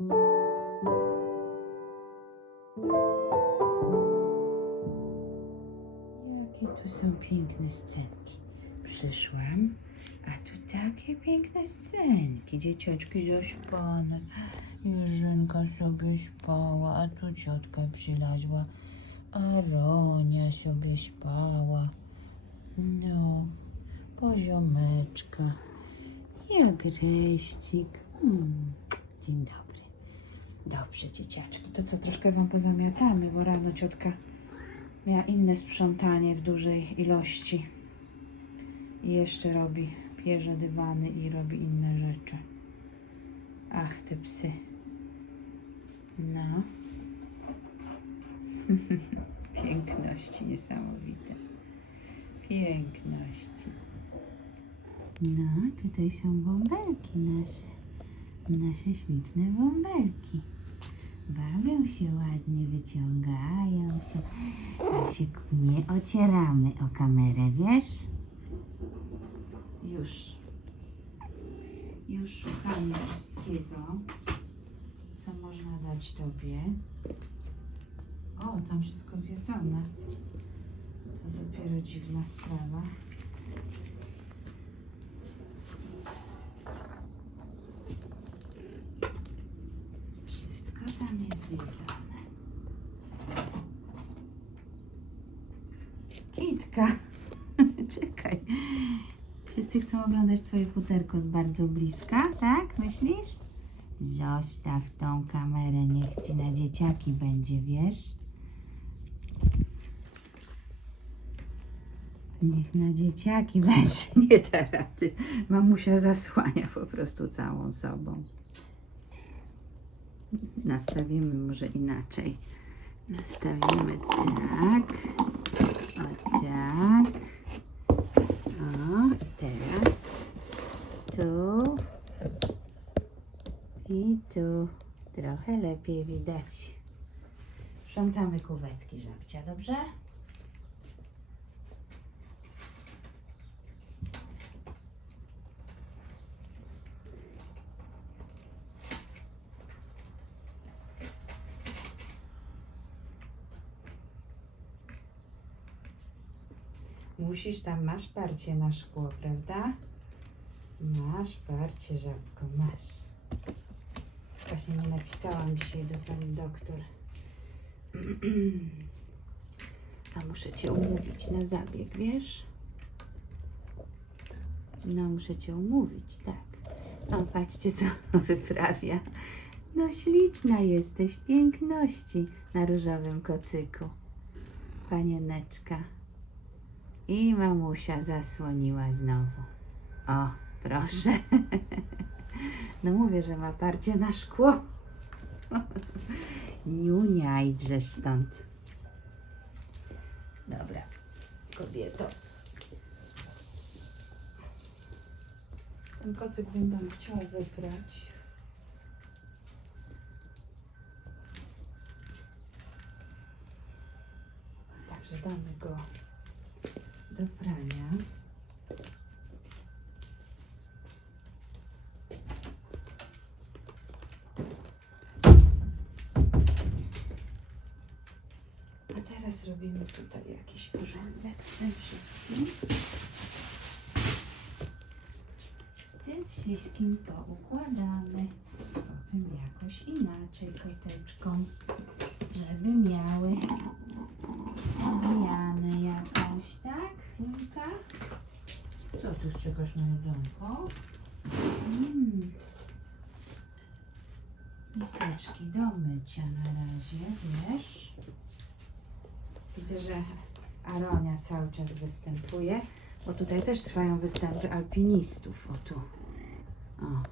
Jakie tu są piękne scenki. Przyszłam, a tu takie piękne scenki. Dzieciaczki zaśpane. Jużynka sobie spała, a tu ciotka przylazła. A Ronia sobie spała. No, poziomeczka. Jak reścik. Hmm. Dzień dobry. Dobrze, dzieciaczki. To co, troszkę wam pozamiatamy, bo rano ciotka miała inne sprzątanie w dużej ilości. I jeszcze robi pierze dywany i robi inne rzeczy. Ach, te psy. No. Piękności niesamowite. Piękności. No, tutaj są bąbelki nasze. Nasze śliczne bąbelki. Bawią się ładnie, wyciągają się. A się nie ocieramy o kamerę, wiesz? Już. Już szukamy wszystkiego, co można dać tobie. O, tam wszystko zjedzone. To dopiero dziwna sprawa. Wszystko tam jest zjedzone. Kitka, czekaj. Wszyscy chcą oglądać twoje futerko z bardzo bliska, tak? Myślisz? Zostaw tą kamerę, niech ci na dzieciaki będzie, wiesz? Niech na dzieciaki będzie. Nie da rady. Mamusia zasłania po prostu całą sobą. Nastawimy może inaczej. Nastawimy tak. O tak. O, i teraz tu i tu. Trochę lepiej widać. Sprzątamy kuwetki żabcia, dobrze? Musisz tam, masz parcie na szkło, prawda? Masz parcie, żabko, masz. Właśnie nie napisałam dzisiaj do pani doktor. A muszę cię umówić na zabieg, wiesz? No, muszę cię umówić, tak. O, patrzcie, co wyprawia. No, śliczna jesteś, piękności na różowym kocyku. Panieneczka. I mamusia zasłoniła znowu. O, proszę. No mówię, że ma parcie na szkło. Niunia, idźesz stąd. Dobra, kobieto. Ten kocyk bym tam chciała wyprać. Także damy go do prania. A teraz robimy tutaj jakiś porządek z tym wszystkim. Z tym wszystkim poukładamy. Potem jakoś inaczej koteczką, żeby miały odmianę jakąś, tak, Julka? Co ty strzygasz na jedzonko? Mm. Miseczki do mycia na razie, wiesz? Widzę, że Aronia cały czas występuje, bo tutaj też trwają występy alpinistów. O tu. O,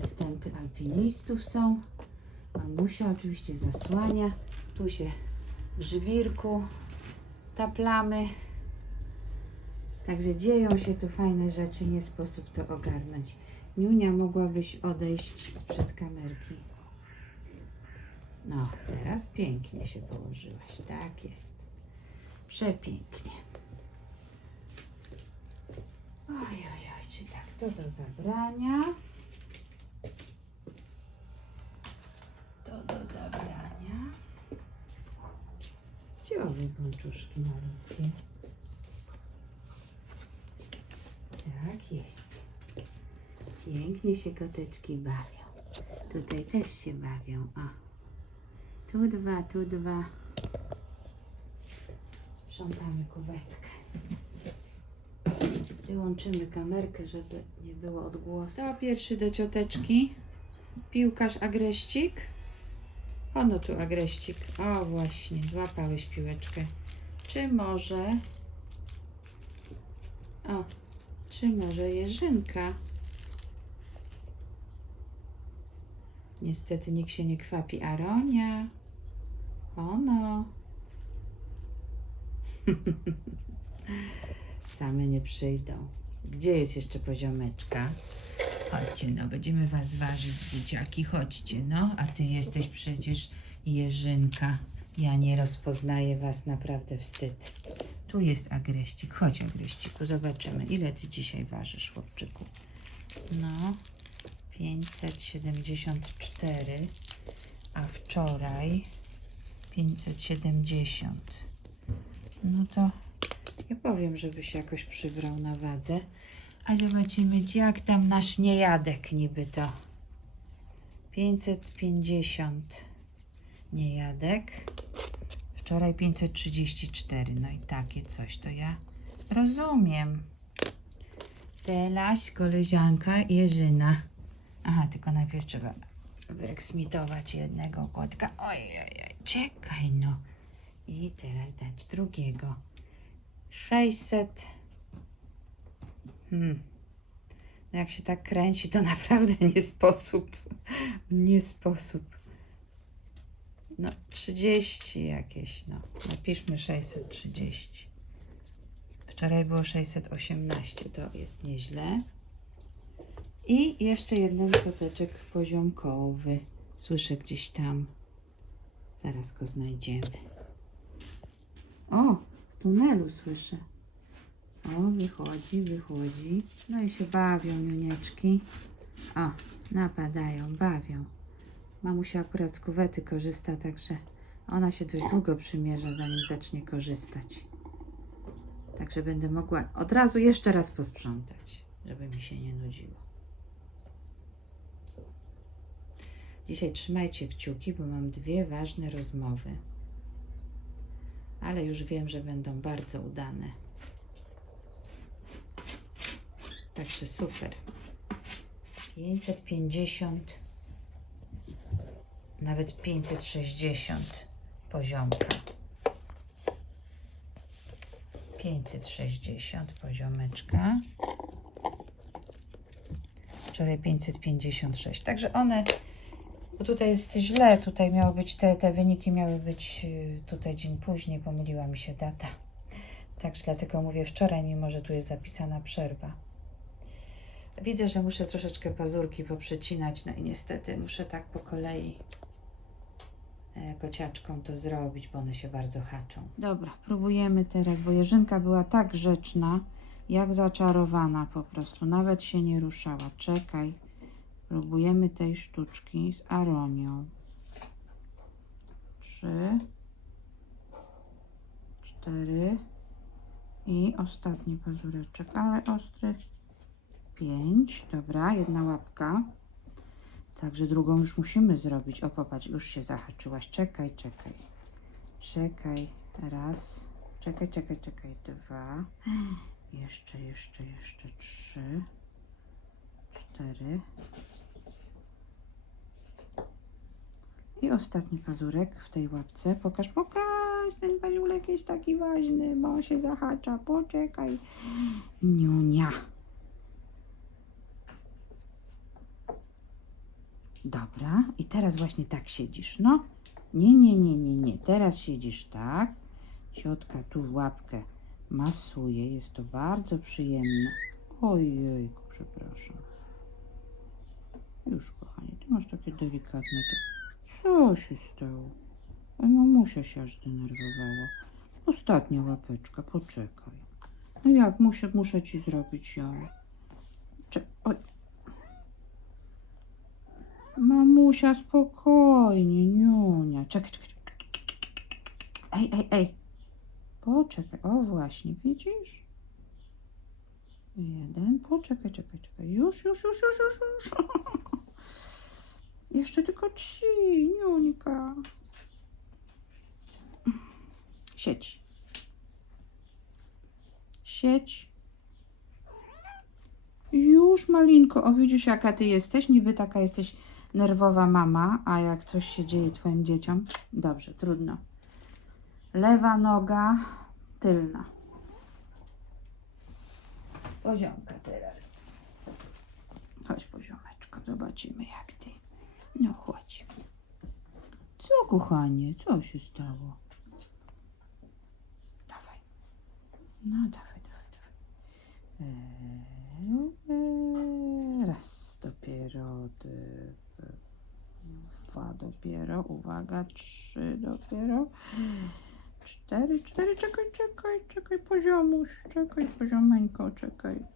występy alpinistów są. Mamusia oczywiście zasłania. Tu się w żwirku taplamy. Także dzieją się tu fajne rzeczy, nie sposób to ogarnąć. Niunia, mogłabyś odejść sprzed kamerki. No, teraz pięknie się położyłaś. Tak jest. Przepięknie. Oj, oj, oj, czy tak to do zabrania. To do zabrania. Chciałabym pończuszki malutkie. Tak jest. Pięknie się koteczki bawią. Tutaj też się bawią. O. Tu dwa, tu dwa. Sprzątamy kuwetkę. Wyłączymy kamerkę, żeby nie było odgłosu. To pierwszy do cioteczki. Piłkarz agreścik. Ono tu agreścik. O właśnie, złapałeś piłeczkę. Czy może... O, czy może jeżynka? Niestety nikt się nie kwapi. Aronia. Ono. Same nie przyjdą. Gdzie jest jeszcze poziomeczka? Chodźcie, no, będziemy was ważyć, dzieciaki, chodźcie, no. A ty jesteś przecież Jerzynka. Ja nie rozpoznaję was, naprawdę wstyd. Tu jest agreścik. Chodź, agreściku, zobaczymy, ile ty dzisiaj ważysz, chłopczyku. No, 574, a wczoraj 570. No to nie powiem, żeby się jakoś przybrał na wadze. A zobaczymy, jak tam nasz niejadek niby to. 550 niejadek. Wczoraj 534. No i takie coś to ja rozumiem. Teraz koleżanka Jerzyna. Aha, tylko najpierw trzeba wyeksmitować jednego kotka. Oj, oj, oj, czekaj no. I teraz dać drugiego. 600. Hmm. No jak się tak kręci, to naprawdę nie sposób. Nie sposób. No, 30 jakieś, no. Napiszmy 630. Wczoraj było 618, to jest nieźle. I jeszcze jeden koteczek poziomkowy. Słyszę gdzieś tam. Zaraz go znajdziemy. O, w tunelu słyszę. O, wychodzi, wychodzi. No i się bawią niunieczki. O, napadają, bawią. Mamusia akurat z kuwety korzysta, także ona się dość długo przymierza, zanim zacznie korzystać. Także będę mogła od razu jeszcze raz posprzątać, żeby mi się nie nudziło. Dzisiaj trzymajcie kciuki, bo mam dwie ważne rozmowy. Ale już wiem, że będą bardzo udane. Także super. 550, nawet 560 poziomka. 560 poziomeczka. Wczoraj 556. Także one, bo tutaj jest źle, tutaj miało być, te, te wyniki miały być y, tutaj dzień później, pomyliła mi się data. Także dlatego mówię wczoraj, mimo że tu jest zapisana przerwa. Widzę, że muszę troszeczkę pazurki poprzecinać, no i niestety muszę tak po kolei e, kociaczkom to zrobić, bo one się bardzo haczą. Dobra, próbujemy teraz, bo Jerzynka była tak grzeczna, jak zaczarowana po prostu, nawet się nie ruszała. Czekaj, próbujemy tej sztuczki z Aronią. Trzy, cztery i ostatni pazureczek, ale ostry. Pięć, dobra, jedna łapka. Także drugą już musimy zrobić. O, popatrz, już się zahaczyłaś. Czekaj, czekaj. Czekaj, raz. Czekaj, czekaj, czekaj, dwa. Jeszcze, jeszcze, jeszcze trzy. Cztery. I ostatni pazurek w tej łapce. Pokaż, pokaż. Ten pazurek jest taki ważny, bo on się zahacza. Poczekaj. Niunia. Dobra, i teraz właśnie tak siedzisz, no. Nie, nie, nie, nie, nie. Teraz siedzisz tak. Ciotka tu łapkę masuje. Jest to bardzo przyjemne. Ojejku, przepraszam. Już, kochanie, ty masz takie delikatne... Te... Co się stało? Oj, mamusia się aż zdenerwowała. Ostatnia łapeczka, poczekaj. No jak, muszę, muszę ci zrobić ją. Cze Oj, Mamusia, spokojnie, niunia. Czekaj, czekaj. czekaj. Ej, ej, ej. Poczekaj, o właśnie, widzisz? Jeden, poczekaj, czekaj, czekaj. Już, już, już, już, już, już. Jeszcze tylko trzy, Niuńka. Sieć. Sieć. Już malinko. O, widzisz jaka ty jesteś? Niby taka jesteś nerwowa mama, a jak coś się dzieje twoim dzieciom? Dobrze, trudno. Lewa noga, tylna. Poziomka teraz. Chodź poziomeczko, zobaczymy jak ty. No chodź. Co kochanie, co się stało? Dawaj. No dawaj, dawaj, dawaj. Eee, raz dopiero, dwa dopiero, uwaga, trzy dopiero. Cztery, cztery, czekaj, czekaj, czekaj, poziomuś, czekaj, poziomeńko, czekaj.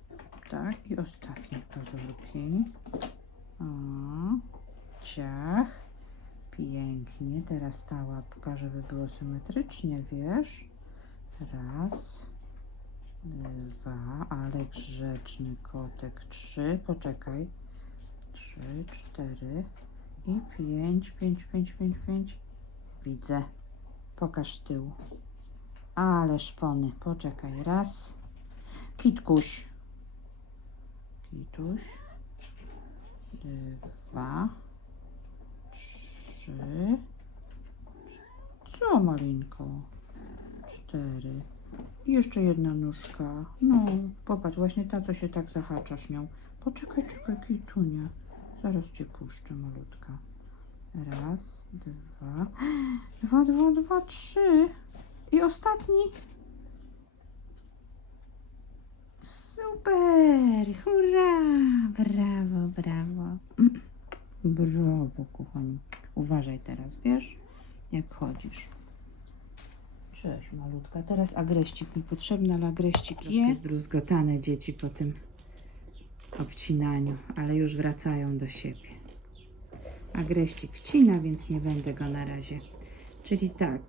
Tak, i ostatnie pazurki. O, ciach. Pięknie, teraz ta łapka, żeby było symetrycznie, wiesz. Raz, dwa, ale grzeczny kotek, trzy, poczekaj. Trzy, cztery i pięć, pięć, pięć, pięć, pięć. Widzę. Pokaż tył. Ale szpony. Poczekaj. Raz. Kitkuś. Kituś. Dwa. Trzy. Co malinko? Cztery. I jeszcze jedna nóżka. No, popatrz, właśnie ta, co się tak zahaczasz nią. Poczekaj, czekaj, kitunia. Zaraz cię puszczę, malutka. Raz, dwa, dwa, dwa, dwa, trzy. I ostatni. Super! Hurra! Brawo, brawo. Brawo, kochani. Uważaj teraz, wiesz, jak chodzisz. Cześć, malutka. Teraz agreścik mi potrzebny, ale agreścik Troszkę jest. zdruzgotane dzieci po tym obcinaniu, ale już wracają do siebie. Agreścik wcina, więc nie będę go na razie. Czyli tak.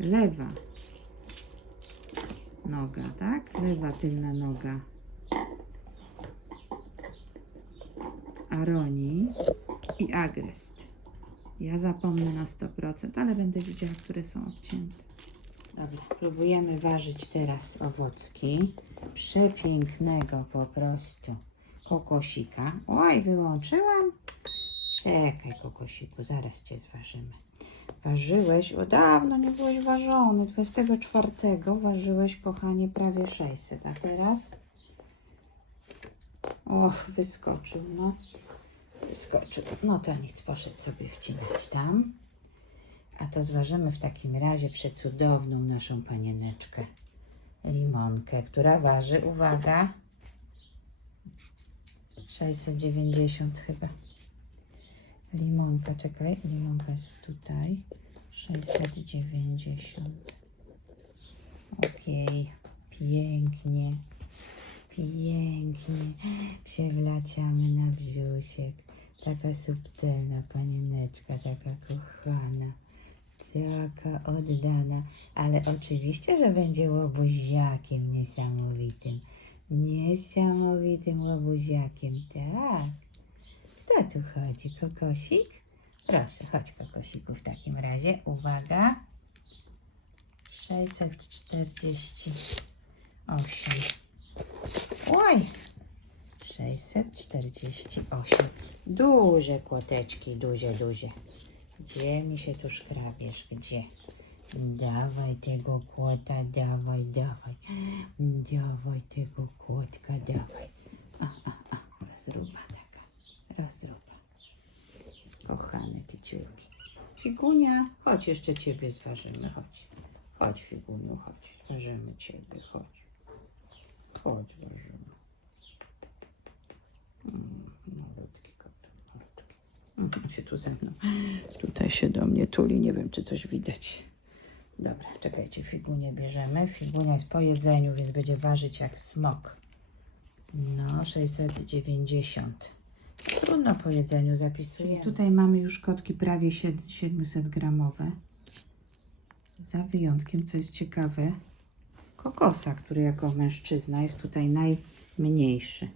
Lewa noga, tak? Lewa tylna noga. Aroni i agrest. Ja zapomnę na 100%, ale będę widziała, które są obcięte. Dobra, próbujemy ważyć teraz owocki. Przepięknego po prostu kokosika. Oj, wyłączyłam. Czekaj, kokosiku, zaraz cię zważymy. Ważyłeś, o dawno nie byłeś ważony. 24 ważyłeś, kochanie, prawie 600. A teraz? Och, wyskoczył, no. Wyskoczył. No to nic, poszedł sobie wcinać tam. A to zważymy w takim razie przecudowną naszą panieneczkę. Limonkę, która waży, uwaga, 690 chyba. Limonka, czekaj, limonka jest tutaj. 690. Okej, pięknie, pięknie. Przewlaciamy na brzusiek. Taka subtelna panieneczka, taka kochana. Taka oddana, ale oczywiście, że będzie łobuziakiem niesamowitym. Niesamowitym łobuziakiem, tak. Kto tu chodzi? Kokosik? Proszę, chodź kokosiku w takim razie. Uwaga. 648. Oj! 648. Duże kłoteczki, duże, duże. Gdzie mi się tu szkrabiesz? Gdzie? Dawaj tego kłota, dawaj, dawaj. Dawaj tego kłotka, dawaj. A, a, a, rozruba taka. Rozruba. Kochane ty ciurki. Figunia, chodź jeszcze ciebie zważymy, chodź. Chodź Figuniu, chodź. Zważymy ciebie, chodź. Chodź, zważymy. Się tu ze mną. Tutaj się do mnie tuli, nie wiem czy coś widać. Dobra, czekajcie, figunię bierzemy. Figunia jest po jedzeniu, więc będzie ważyć jak smok. No, 690. Trudno po jedzeniu. Czyli tutaj mamy już kotki prawie sied- 700 gramowe. Za wyjątkiem, co jest ciekawe, kokosa, który jako mężczyzna jest tutaj najmniejszy.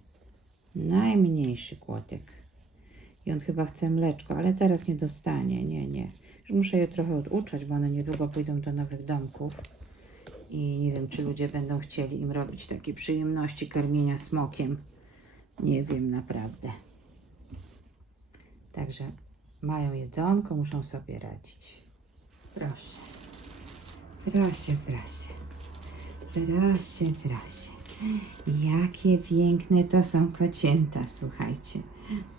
Najmniejszy kłotek. I on chyba chce mleczko, ale teraz nie dostanie. Nie, nie. Muszę je trochę oduczać, bo one niedługo pójdą do nowych domków. I nie wiem, czy ludzie będą chcieli im robić takie przyjemności karmienia smokiem. Nie wiem naprawdę. Także mają jedzonko, muszą sobie radzić. Proszę. Proszę, proszę. Proszę, proszę. Jakie piękne to są kocięta, słuchajcie.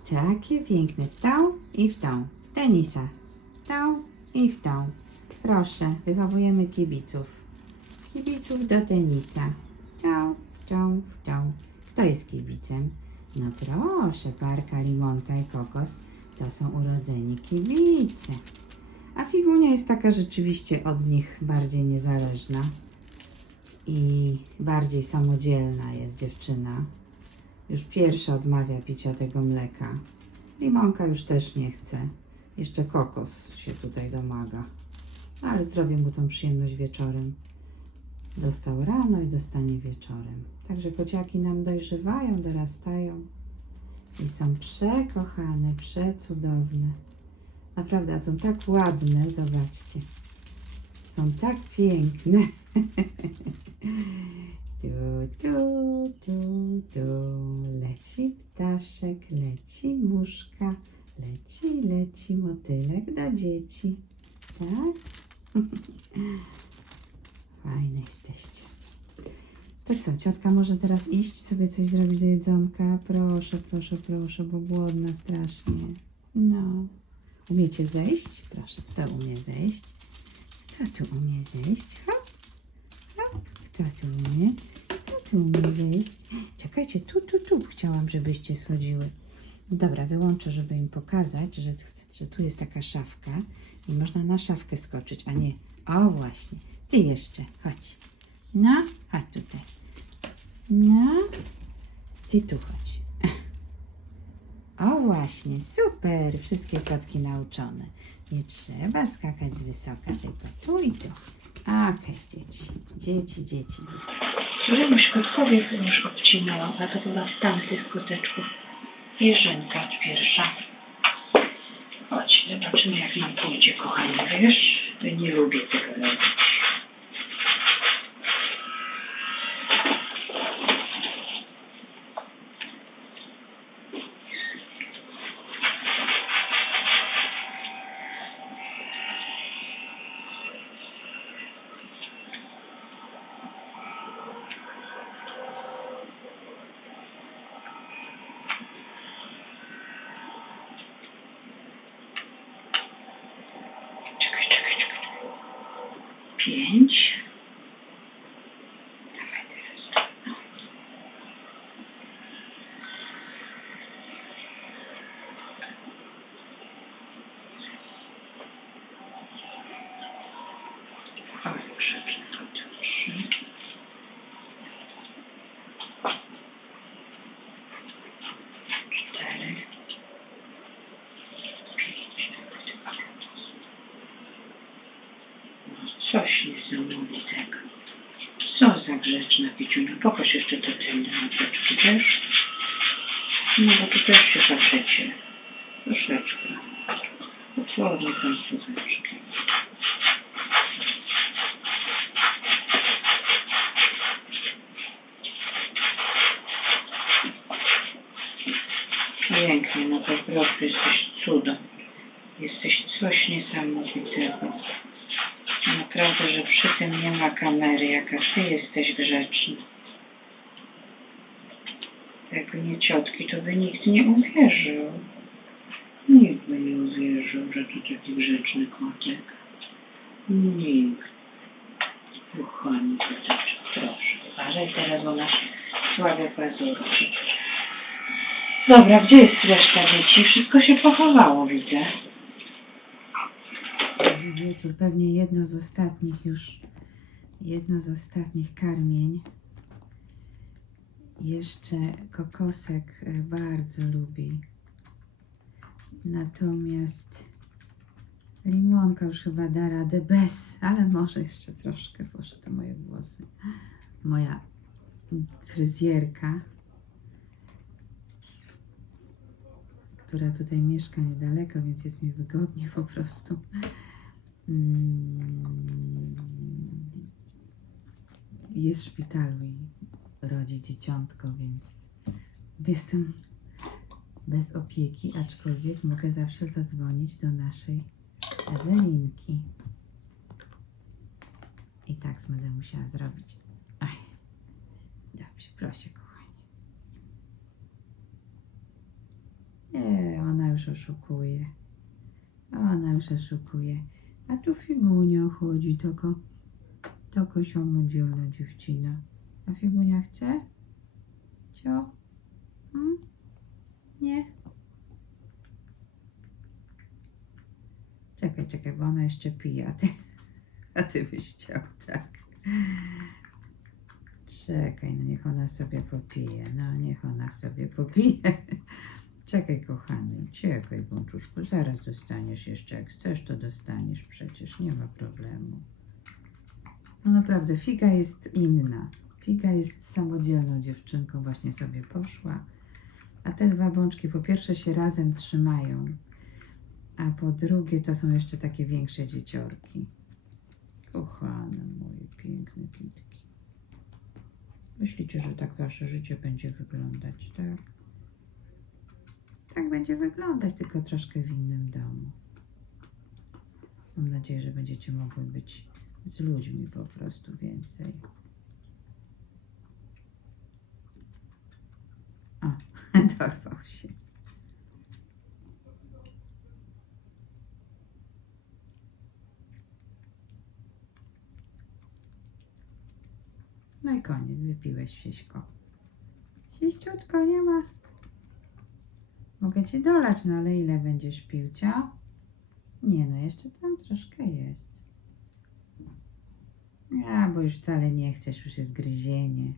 Takie piękne. W tą i w tą. Tenisa. W tą i w tą. Proszę, wychowujemy kibiców. Kibiców do tenisa. Tą, tą, tą. Kto jest kibicem? No proszę, Parka, Limonka i Kokos to są urodzeni kibice. A Figunia jest taka rzeczywiście od nich bardziej niezależna i bardziej samodzielna jest dziewczyna. Już pierwsza odmawia picia tego mleka. Limonka już też nie chce. Jeszcze kokos się tutaj domaga. No, ale zrobię mu tą przyjemność wieczorem. Dostał rano i dostanie wieczorem. Także kociaki nam dojrzewają, dorastają i są przekochane, przecudowne. Naprawdę, są tak ładne, zobaczcie. Są tak piękne. Tu, tu, tu, tu. Leci ptaszek, leci muszka, leci, leci motylek do dzieci. Tak? Fajne jesteście. To co, ciotka może teraz iść sobie coś zrobić do jedzonka? Proszę, proszę, proszę, bo głodna strasznie. No. Umiecie zejść? Proszę, kto umie zejść? Kto tu umie zejść? Hop. Kto tu umie? Kto tu umie zejść? Czekajcie, tu, tu, tu chciałam, żebyście schodziły. Dobra, wyłączę, żeby im pokazać, że, że tu jest taka szafka i można na szafkę skoczyć, a nie. O, właśnie. Ty jeszcze, chodź. No, chodź tutaj. No, ty tu chodź. O właśnie, super, wszystkie kotki nauczone. Nie trzeba skakać z wysoka, tylko tu i tu. Okej, dzieci, dzieci, dzieci, dzieci. Któremuś kotkowi już obcinałam, a to chyba z tamtych koteczków. Jerzynka pierwsza. Chodź, zobaczymy jak nam pójdzie, kochani. Wiesz, ja nie lubię tego robić. Czekaj, czekaj, czekaj. Pięć. Dawaj teraz. No. Ale grzeczny to trzy. Cztery. Pięć. No, coś niesamowitego. Co za grzeczna Kiciunia. Pokaż jeszcze te cenne notatki też. No bo tu też się patrzycie. Troszeczkę. Potwornie końcóweczki. Pięknie, no po prostu jesteś cudem. Jesteś coś niesamowitego. Naprawdę, że przy tym nie ma kamery, jaka ty jesteś grzeczny. Jakby nie ciotki, to by nikt nie uwierzył. Nikt by nie uwierzył, że to taki grzeczny kotek. Nikt. Kochani koteczek, proszę. Uważaj teraz, masz słabe pazurki. Dobra, gdzie jest reszta dzieci? Wszystko się pochowało, widzę. Wieczór, pewnie jedno z ostatnich już, jedno z ostatnich karmień. Jeszcze kokosek e, bardzo lubi. Natomiast Limonka już chyba da radę bez, ale może jeszcze troszkę, proszę, to moje włosy. Moja fryzjerka, która tutaj mieszka niedaleko, więc jest mi wygodnie po prostu. Mm, Jest w szpitalu i rodzi dzieciątko, więc jestem bez opieki, aczkolwiek mogę zawsze zadzwonić do naszej Ewelinki. I tak będę musiała zrobić. Aj. Dobrze, proszę kochanie. Nie, ona już oszukuje. Ona już oszukuje. A tu figunia chodzi, taka, taka samodzielna dziewczyna. A figunia chce? Cio? Hmm? Nie? Czekaj, czekaj, bo ona jeszcze pije, a ty, a ty byś chciał, tak. Czekaj, no niech ona sobie popije, no niech ona sobie popije. Czekaj, kochany, czekaj, bączuszku, zaraz dostaniesz jeszcze, jak chcesz, to dostaniesz przecież, nie ma problemu. No naprawdę, Figa jest inna. Figa jest samodzielną dziewczynką, właśnie sobie poszła. A te dwa bączki po pierwsze się razem trzymają, a po drugie to są jeszcze takie większe dzieciorki. Kochane moje piękne kitki. Myślicie, że tak wasze życie będzie wyglądać, tak? Tak będzie wyglądać, tylko troszkę w innym domu. Mam nadzieję, że będziecie mogły być z ludźmi po prostu więcej. O, dorwał się. No i koniec, wypiłeś Siśko. Siściutko nie ma. Mogę ci dolać, no ale ile będziesz pił? Nie no, jeszcze tam troszkę jest. A, bo już wcale nie chcesz, już jest gryzienie.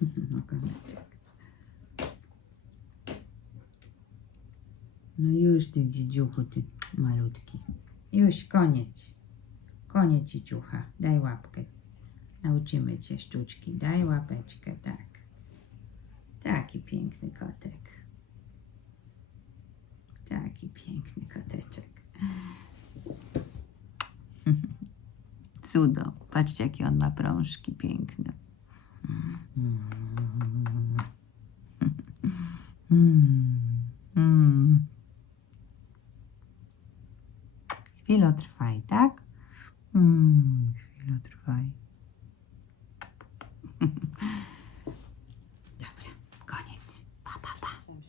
Ogoneczek. No już ty dzidziuchu, ty malutki. Już koniec. Koniec ciucha. Daj łapkę. Nauczymy cię sztuczki. Daj łapeczkę, tak. Taki piękny kotek. Taki piękny koteczek. Cudo. Patrzcie, jakie on ma prążki piękne. Mm.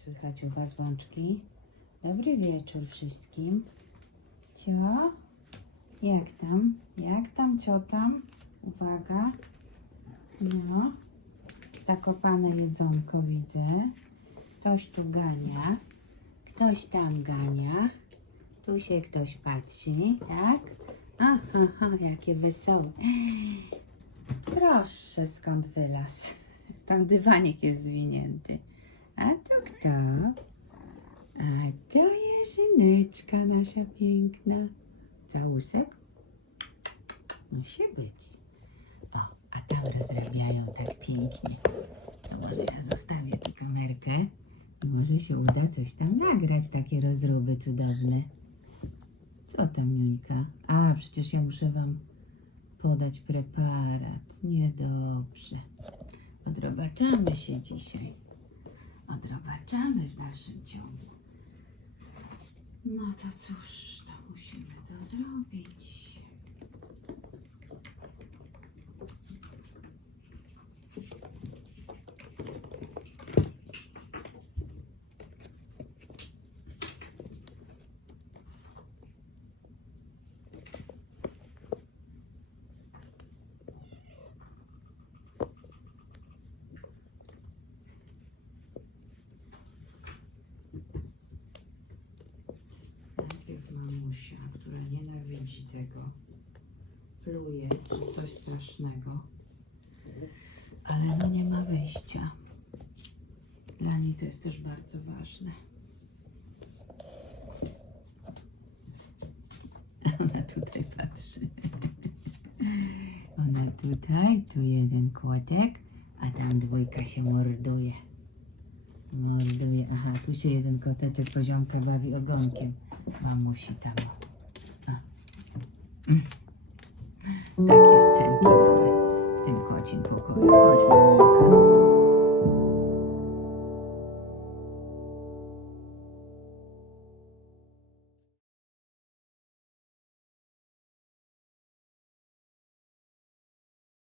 Słychać u Was łączki. Dobry wieczór wszystkim. Cio? Jak tam? Jak tam, cio tam? Uwaga. No. Zakopane jedzonko widzę. Ktoś tu gania. Ktoś tam gania. Tu się ktoś patrzy, tak? Aha, aha, jakie wesołe. Proszę, skąd wylazł? Tam dywanik jest zwinięty. A to kto? A to Jerzyneczka nasza piękna. Całusek? Musi być. O, a tam rozrabiają tak pięknie. To może ja zostawię tę kamerkę. Może się uda coś tam nagrać, takie rozróby cudowne. Co tam, Niuńka? A, przecież ja muszę wam podać preparat. Niedobrze. Odrobaczamy się dzisiaj. Odrobaczamy w dalszym ciągu. No to cóż, to musimy to zrobić. Najpierw mamusia, która tego, pluje, że coś strasznego, ale no nie ma wyjścia. Dla niej to jest też bardzo ważne. Ona tutaj patrzy. Ona tutaj, tu jeden kotek, a tam dwójka się morduje. Morduje. Aha, tu się jeden koteczek poziomka bawi ogonkiem. Mamusi tam. Takie scenki mamy w tym kocim pokoju. Chodź, mamunia.